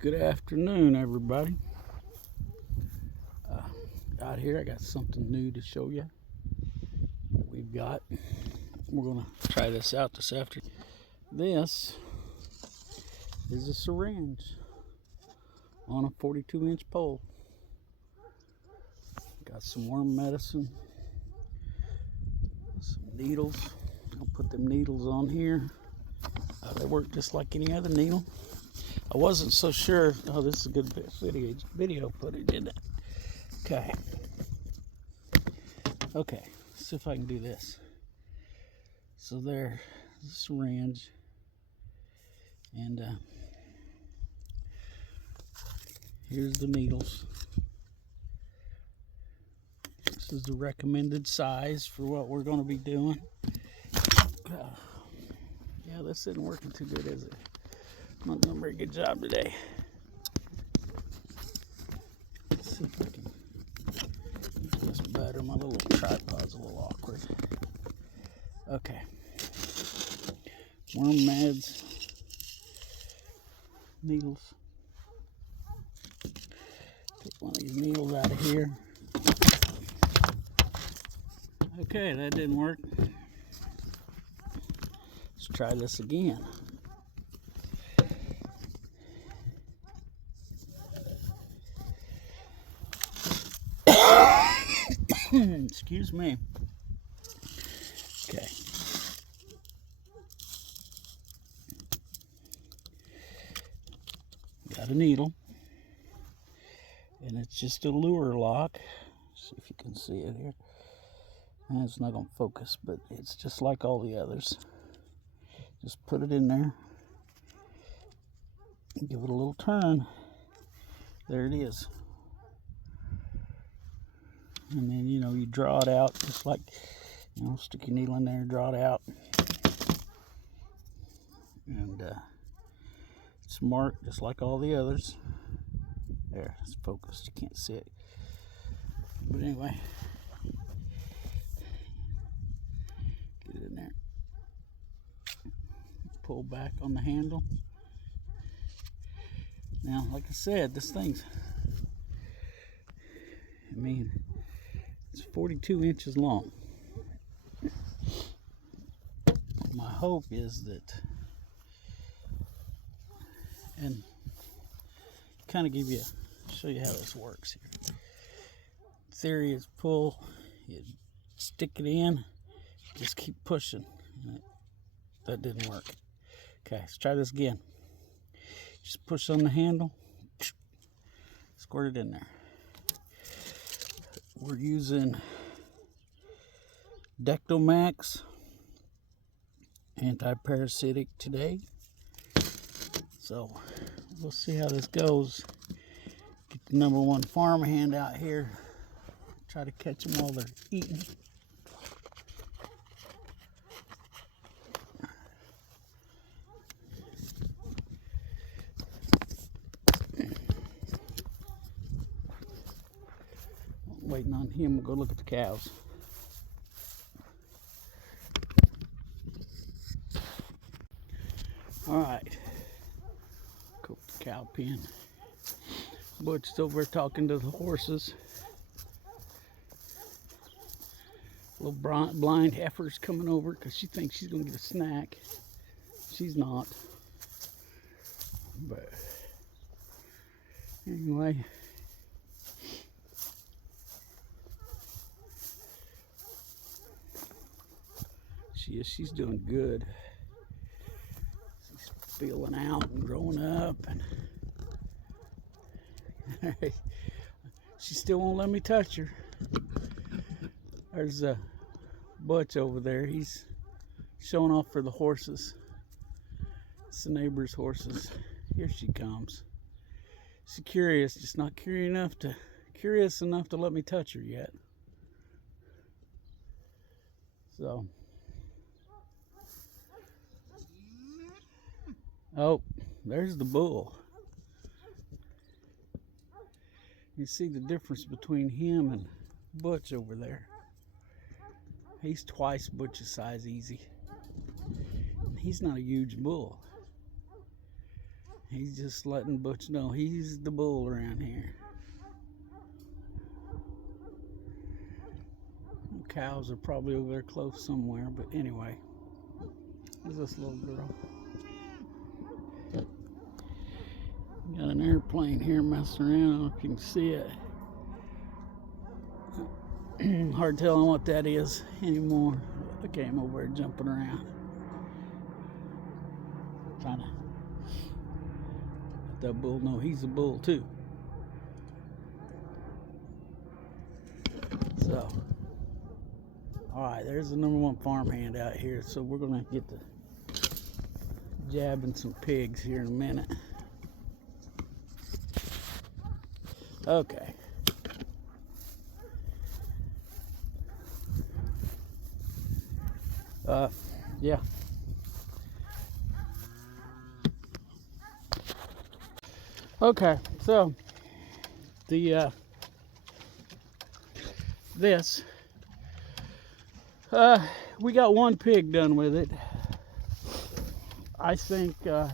Good afternoon, everybody. Out here, I got something new to show you. We're gonna try this out this afternoon. This is a syringe on a 42-inch pole. Got some worm medicine, some needles. I'll put them needles on here. They work just like any other needle. I wasn't so sure. Oh, this is a good video footage, isn't it? Okay, let's see if I can do this. So there's the syringe, and here's the needles. This is the recommended size for what we're going to be doing. Yeah, this isn't working too good, is it? I'm not doing a very good job today. Let's see if I can do this better. My little tripod's a little awkward. Okay. Worm meds. Needles. Take one of these needles out of here. Okay, that didn't work. Let's try this again. Excuse me. Okay. Got a needle. And it's just a lure lock. See if you can see it here. And it's not going to focus, but it's just like all the others. Just put it in there. Give it a little turn. There it is. And then, you draw it out just like, stick your needle in there, draw it out. And it's marked just like all the others. There, it's focused. You can't see it. But anyway, get it in there. Pull back on the handle. Now, like I said, this thing's, it's 42 inches long. My hope is that, and kind of show you how this works here. Theory is pull, you stick it in, just keep pushing. That didn't work. Okay, let's try this again. Just push on the handle, squirt it in there. We're using Dectomax anti-parasitic today. So we'll see how this goes. Get the #1 farmhand out here. Try to catch them while they're eating. Waiting on him, we'll go look at the cows. Alright, go to the cow pen. Butch's over talking to the horses. Little blind heifer's coming over because she thinks she's going to get a snack. She's not. But anyway. She's doing good. She's filling out and growing up, and she still won't let me touch her. There's Butch over there. He's showing off for the horses. It's the neighbor's horses. Here she comes. She's curious, just not curious enough to let me touch her yet. So. Oh, there's the bull. You see the difference between him and Butch over there. He's twice Butch's size easy. He's not a huge bull. He's just letting Butch know he's the bull around here. The cows are probably over there close somewhere, but anyway. Who's this little girl? Got an airplane here messing around. I don't know if you can see it. Hard telling what that is anymore. I came over here jumping around. Trying to let that bull know he's a bull too. So, alright, there's the #1 farmhand out here. So we're going to get to jabbing some pigs here in a minute. Okay. Yeah. Okay, so the this we got one pig done with it. I think a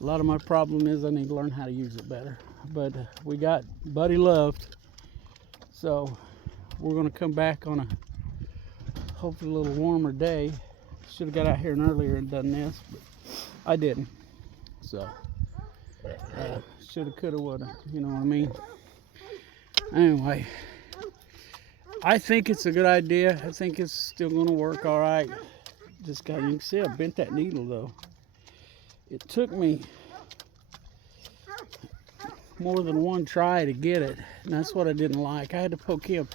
lot of my problem is I need to learn how to use it better. But we got Buddy loved, so we're gonna come back on a hopefully a little warmer day. Should have got out here earlier and done this, but I didn't. So shoulda, coulda, woulda, you know what I mean? Anyway, I think it's a good idea. I think it's still gonna work all right. Just got, you can see I bent that needle though. It took me more than one try to get it, and that's what I didn't like. I had to poke him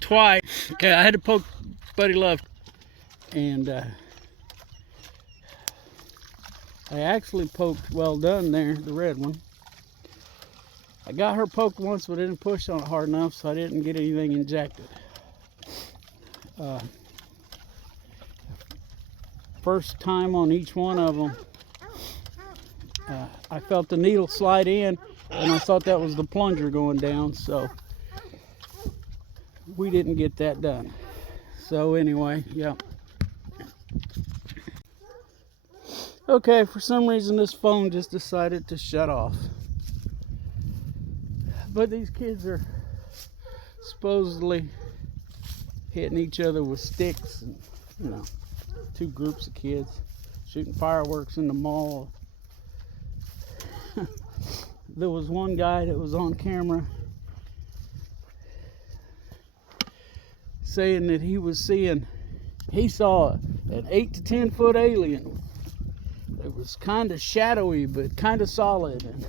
twice. Okay, I had to poke Buddy Love, and I actually poked Well Done there, the red one. I got her poked once, but I didn't push on it hard enough, so I didn't get anything injected. First time on each one of them, I felt the needle slide in, and I thought that was the plunger going down, so we didn't get that done. So anyway, yeah. Okay, for some reason this phone just decided to shut off. But these kids are supposedly hitting each other with sticks, and, you know, two groups of kids shooting fireworks in the mall. There was one guy that was on camera saying that he saw an 8 to 10 foot alien. It was kind of shadowy, but kind of solid. And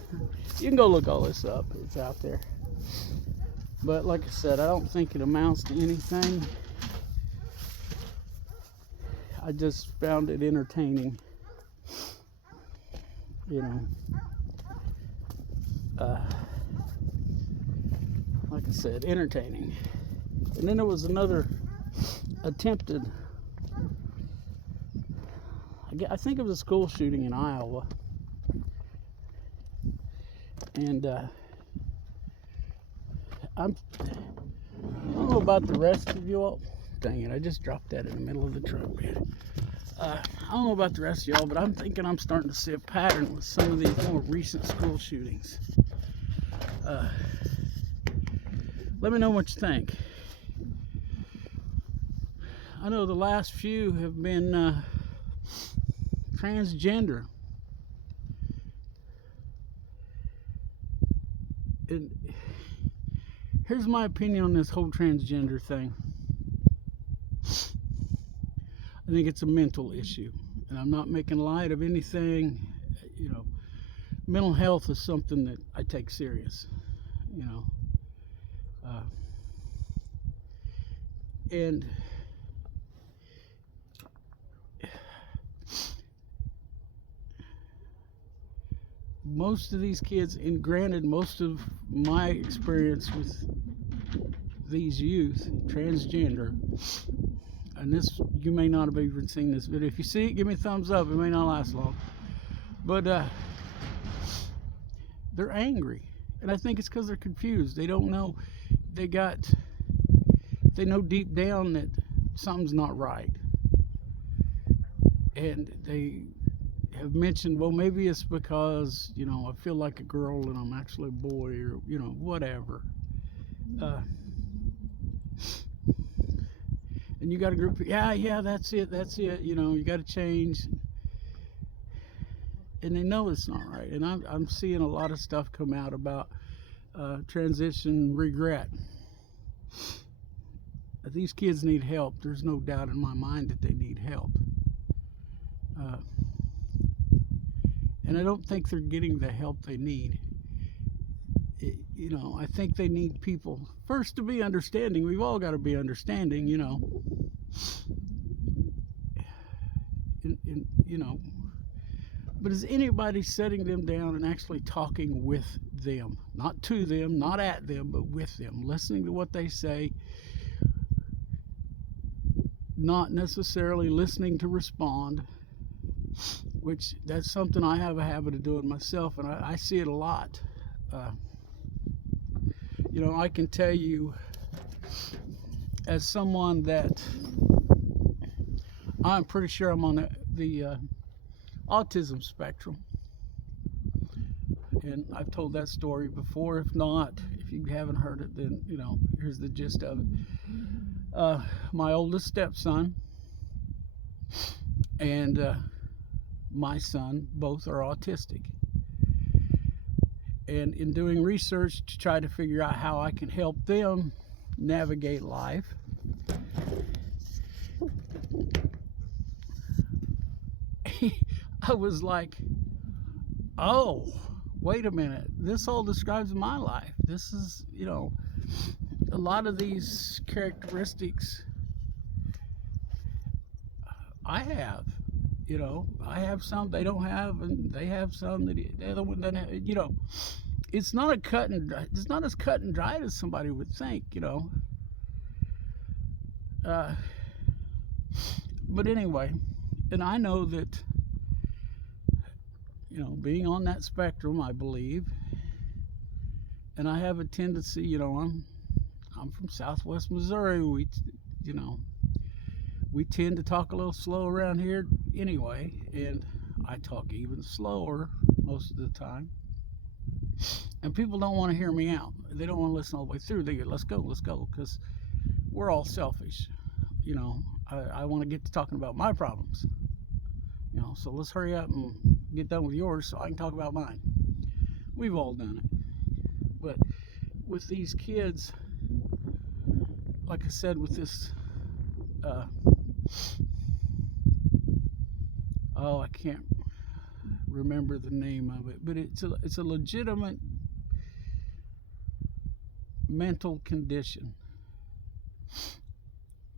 you can go look all this up. It's out there. But like I said, I don't think it amounts to anything. I just found it entertaining. You know. Like I said, entertaining. And then there was another attempted, I think it was a school shooting in Iowa. And I don't know about the rest of you all. Dang it, I just dropped that in the middle of the truck, man. I don't know about the rest of y'all, but I'm thinking I'm starting to see a pattern with some of these more recent school shootings. Let me know what you think. I know the last few have been transgender. And here's my opinion on this whole transgender thing. I think it's a mental issue, and I'm not making light of anything. You know, mental health is something that I take serious. You know, and most of these kids, and granted, most of my experience with these youth, transgender, and this, you may not have even seen this video. If you see it, give me a thumbs up. It may not last long. But they're angry. And I think it's because they're confused. They don't know. They know deep down that something's not right. And they have mentioned, well, maybe it's because, I feel like a girl and I'm actually a boy, or, whatever. And you got a group of, yeah, that's it, you got to change. And they know it's not right. And I'm seeing a lot of stuff come out about transition regret. These kids need help. There's no doubt in my mind that they need help. And I don't think they're getting the help they need. I think they need people first to be understanding. We've all got to be understanding, But is anybody setting them down and actually talking with them? Not to them, not at them, but with them. Listening to what they say. Not necessarily listening to respond. Which, that's something I have a habit of doing myself, and I see it a lot. I can tell you, as someone that I'm pretty sure I'm on the autism spectrum, and I've told that story before. If not, if you haven't heard it, then here's the gist of it. My oldest stepson and my son both are autistic, and in doing research to try to figure out how I can help them navigate life, I was like, oh, wait a minute, this all describes my life. This is, a lot of these characteristics I have. I have some they don't have, and they have some that the other one doesn't have. It's not it's not as cut and dried as somebody would think. But anyway, and I know that, being on that spectrum, I believe, and I have a tendency, I'm from Southwest Missouri. We tend to talk a little slow around here anyway, and I talk even slower most of the time. And people don't want to hear me out. They don't want to listen all the way through. They go, let's go, because we're all selfish. I want to get to talking about my problems. So let's hurry up and get done with yours so I can talk about mine. We've all done it. But with these kids, like I said, with this I can't remember the name of it, but it's a legitimate mental condition.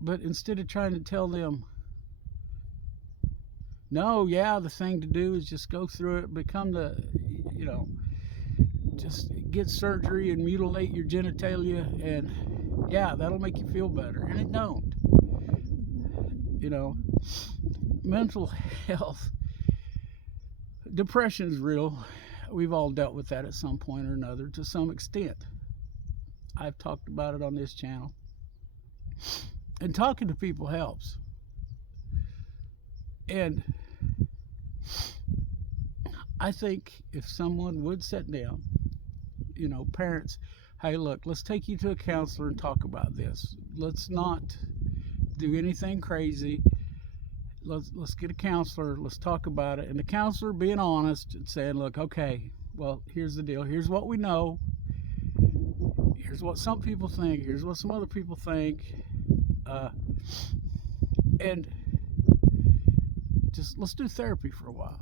But instead of trying to tell them, no, the thing to do is just go through it, become just get surgery and mutilate your genitalia, and that'll make you feel better. And it don't. Mental health, depression is real. We've all dealt with that at some point or another to some extent. I've talked about it on this channel. And talking to people helps. And I think if someone would sit down, parents, hey, look, let's take you to a counselor and talk about this. Let's not do anything crazy. Let's get a counselor. Let's talk about it. And the counselor being honest and saying, look, okay, well, here's the deal. Here's what we know. Here's what some people think. Here's what some other people think. And just let's do therapy for a while.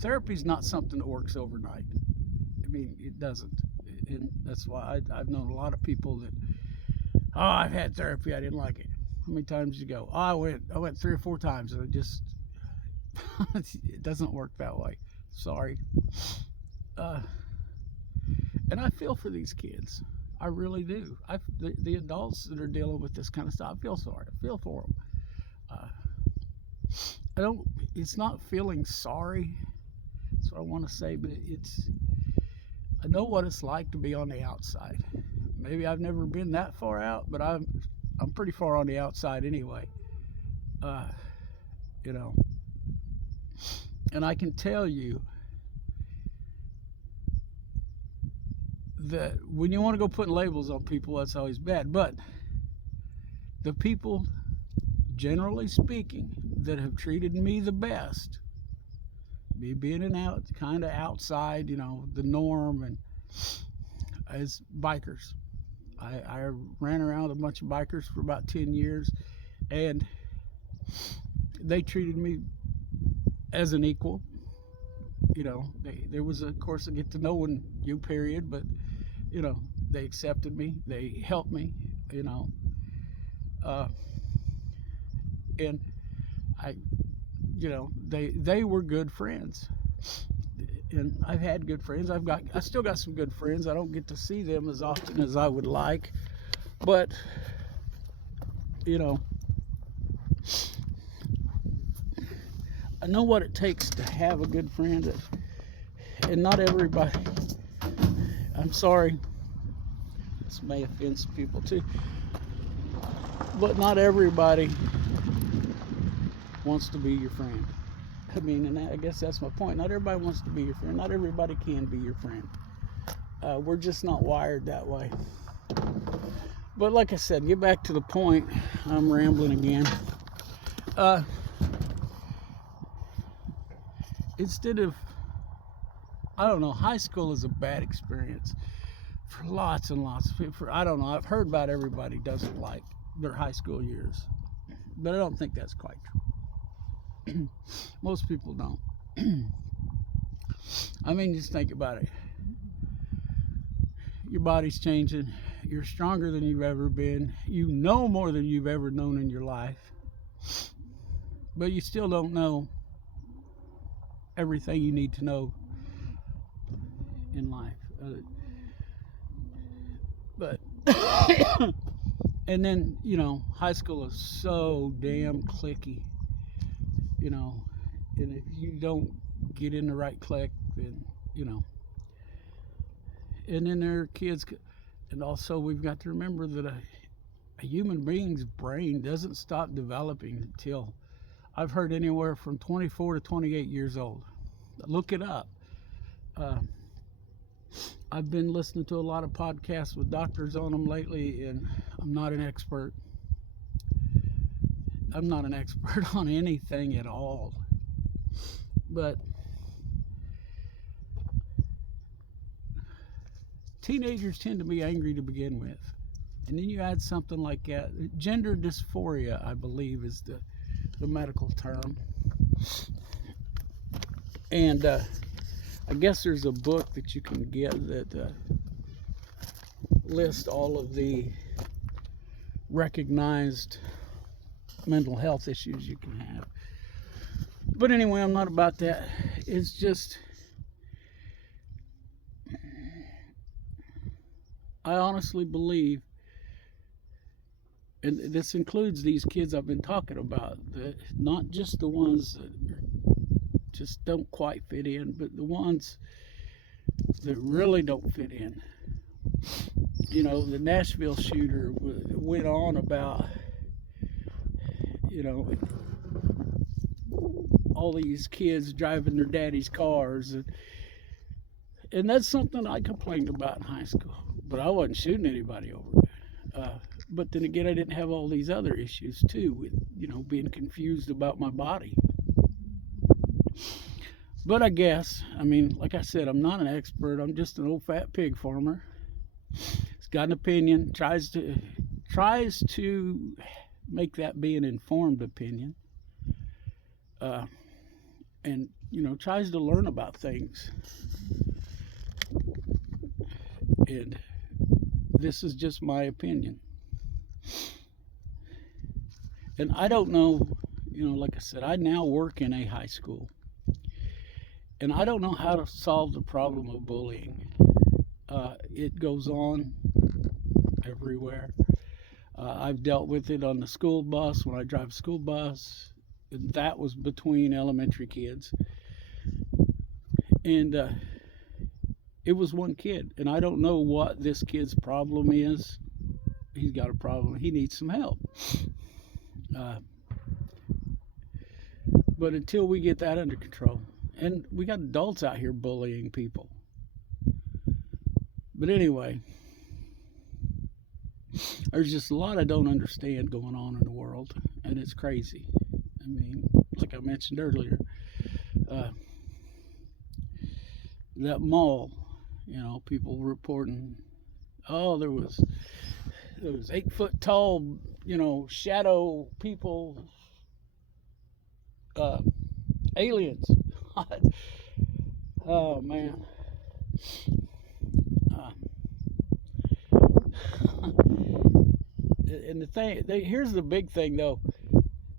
Therapy is not something that works overnight. I mean, it doesn't. And that's why I've known a lot of people that, I've had therapy, I didn't like it. How many times did you go? I went 3 or 4 times, and it just it doesn't work that way. Sorry. And I feel for these kids. I really do. The adults that are dealing with this kind of stuff, I feel sorry. I feel for them. It's not feeling sorry. That's what I want to say, but I know what it's like to be on the outside. Maybe I've never been that far out, but I'm pretty far on the outside anyway. And I can tell you that when you want to go putting labels on people, that's always bad. But the people, generally speaking, that have treated me the best, me being kind of outside, the norm, and as bikers. I ran around with a bunch of bikers for about 10 years, and they treated me as an equal. There was, of course, a get to knowing you period, but, they accepted me, they helped me, and I, they were good friends. And I've had good friends. I still got some good friends. I don't get to see them as often as I would like, but I know what it takes to have a good friend, and not everybody. I'm sorry, this may offend some people too, but not everybody wants to be your friend. I mean, and I guess that's my point. Not everybody wants to be your friend. Not everybody can be your friend. We're just not wired that way. But like I said, get back to the point. I'm rambling again. Instead of, I don't know, high school is a bad experience for lots and lots of people. I don't know. I've heard about everybody doesn't like their high school years, but I don't think that's quite true. Most people don't. I mean, just think about it. Your body's changing. You're stronger than you've ever been. You know more than you've ever known in your life. But you still don't know everything you need to know in life. But and then, high school is so damn cliquey. And if you don't get in the right clique, then, and then there are kids, and also we've got to remember that a human being's brain doesn't stop developing until, I've heard, anywhere from 24 to 28 years old. Look it up. I've been listening to a lot of podcasts with doctors on them lately, and I'm not an expert. I'm not an expert on anything at all. But teenagers tend to be angry to begin with. And then you add something like that. Gender dysphoria, I believe, is the medical term. And I guess there's a book that you can get that lists all of the recognized mental health issues you can have. But anyway, I'm not about that. It's just, I honestly believe, and this includes these kids I've been talking about, that not just the ones that just don't quite fit in, but the ones that really don't fit in. The Nashville shooter went on about, all these kids driving their daddy's cars, and that's something I complained about in high school, but I wasn't shooting anybody over it. But then again, I didn't have all these other issues too, with being confused about my body. But I guess, like I said, I'm not an expert. I'm just an old fat pig farmer. He's got an opinion, tries to make that be an informed opinion, and tries to learn about things. And this is just my opinion. And I don't know, like I said, I now work in a high school, and I don't know how to solve the problem of bullying. It goes on everywhere. I've dealt with it on the school bus when I drive a school bus. That was between elementary kids. And it was one kid, and I don't know what this kid's problem is. He's got a problem. He needs some help. But until we get that under control, And we got adults out here bullying people. But anyway, there's just a lot I don't understand going on in the world, and it's crazy. I mean, like I mentioned earlier, uh, that mall, people reporting, oh, there was 8 foot tall, shadow people, uh, aliens. Oh man. Uh, and the thing, here's the big thing though.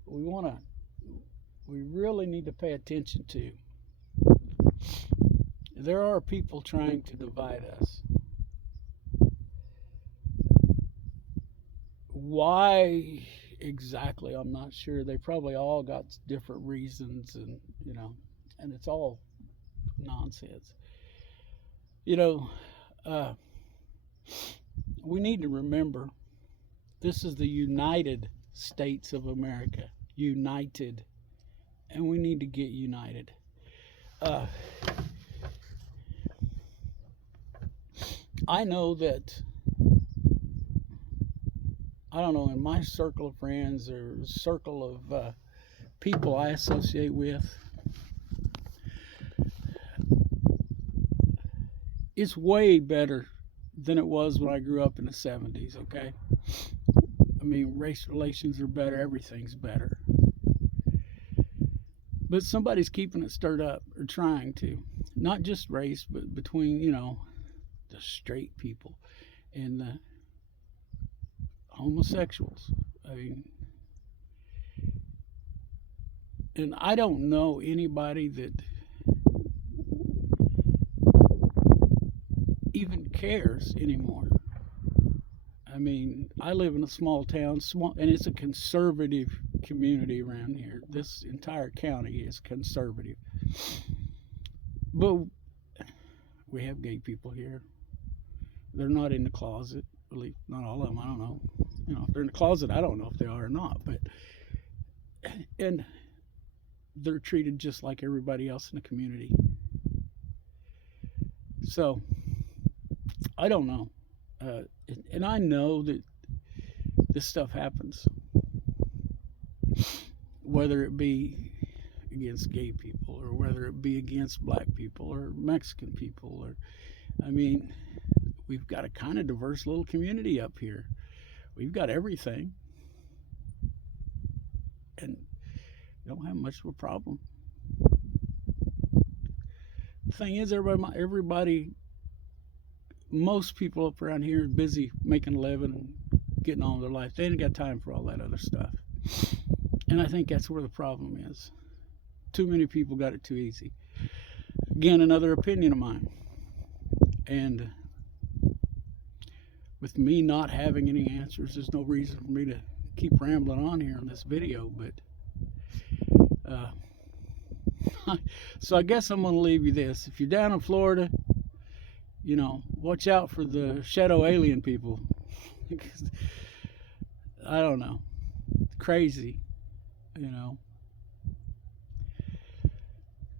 We really need to pay attention to. There are people trying to divide us. Why exactly? I'm not sure. They probably all got different reasons, and it's all nonsense. You know, uh, we need to remember this is the United States of America, united, and we need to get united. I know that, I don't know, in my circle of friends or circle of people I associate with, it's way better than it was when I grew up in the 70s, okay? I mean, race relations are better, everything's better. But somebody's keeping it stirred up, or trying to. Not just race, but between, the straight people and the homosexuals. I mean, and I don't know anybody that even cares anymore. I mean, I live in a small town, and it's a conservative community around here. This entire county is conservative. But we have gay people here. They're not in the closet. At least not all of them. I don't know. If they're in the closet, I don't know if they are or not. And they're treated just like everybody else in the community. So I don't know. And I know that this stuff happens, whether it be against gay people or whether it be against black people or Mexican people, or, I mean, we've got a kind of diverse little community up here. We've got everything, and we don't have much of a problem. The thing is, everybody, most people up around here are busy making a living and getting on with their life. They ain't got time for all that other stuff. And I think that's where the problem is. Too many people got it too easy. Again, another opinion of mine. And with me not having any answers, there's no reason for me to keep rambling on here in this video. But so I guess I'm going to leave you this. If you're down in Florida, watch out for the shadow alien people. I don't know. Crazy,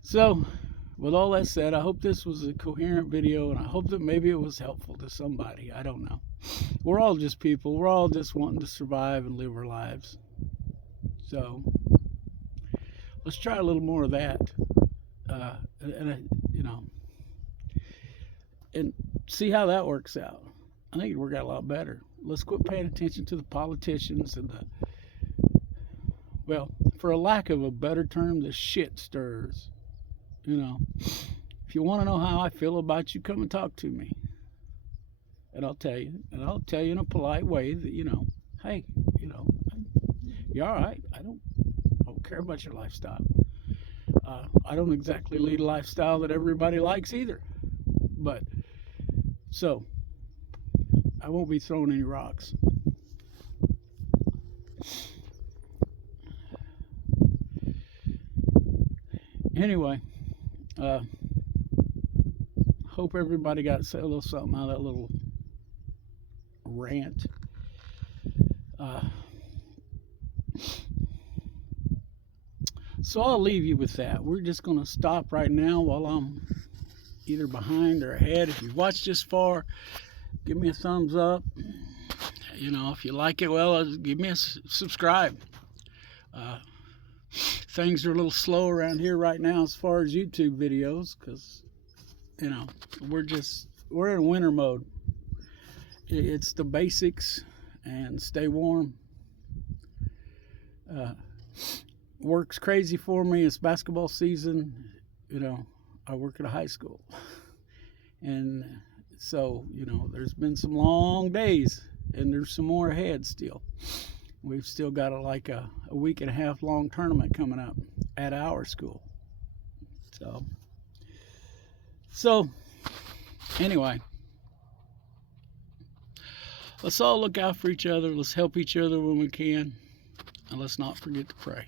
So, with all that said, I hope this was a coherent video, and I hope that maybe it was helpful to somebody. I don't know. We're all just people. We're all just wanting to survive and live our lives. So, let's try a little more of that. And see how that works out. I think it'd work out a lot better. Let's quit paying attention to the politicians and well, for a lack of a better term, the shit stirs. If you want to know how I feel about you, come and talk to me. And I'll tell you. And I'll tell you in a polite way that, hey, you're all right. I don't care about your lifestyle. I don't exactly lead a lifestyle that everybody likes either. But, so, I won't be throwing any rocks. Anyway, hope everybody got a little something out of that little rant. So I'll leave you with that. We're just going to stop right now while I'm either behind or ahead. If you've watched this far, give me a thumbs up. You know, if you like it, well, give me a subscribe. Things are a little slow around here right now as far as YouTube videos because, you know, we're in winter mode. It's the basics and stay warm. Work's crazy for me. It's basketball season. You know, I work at a high school. And so, you know, there's been some long days and there's some more ahead still. We've still got a week and a half long tournament coming up at our school. So anyway, let's all look out for each other. Let's help each other when we can. And let's not forget to pray.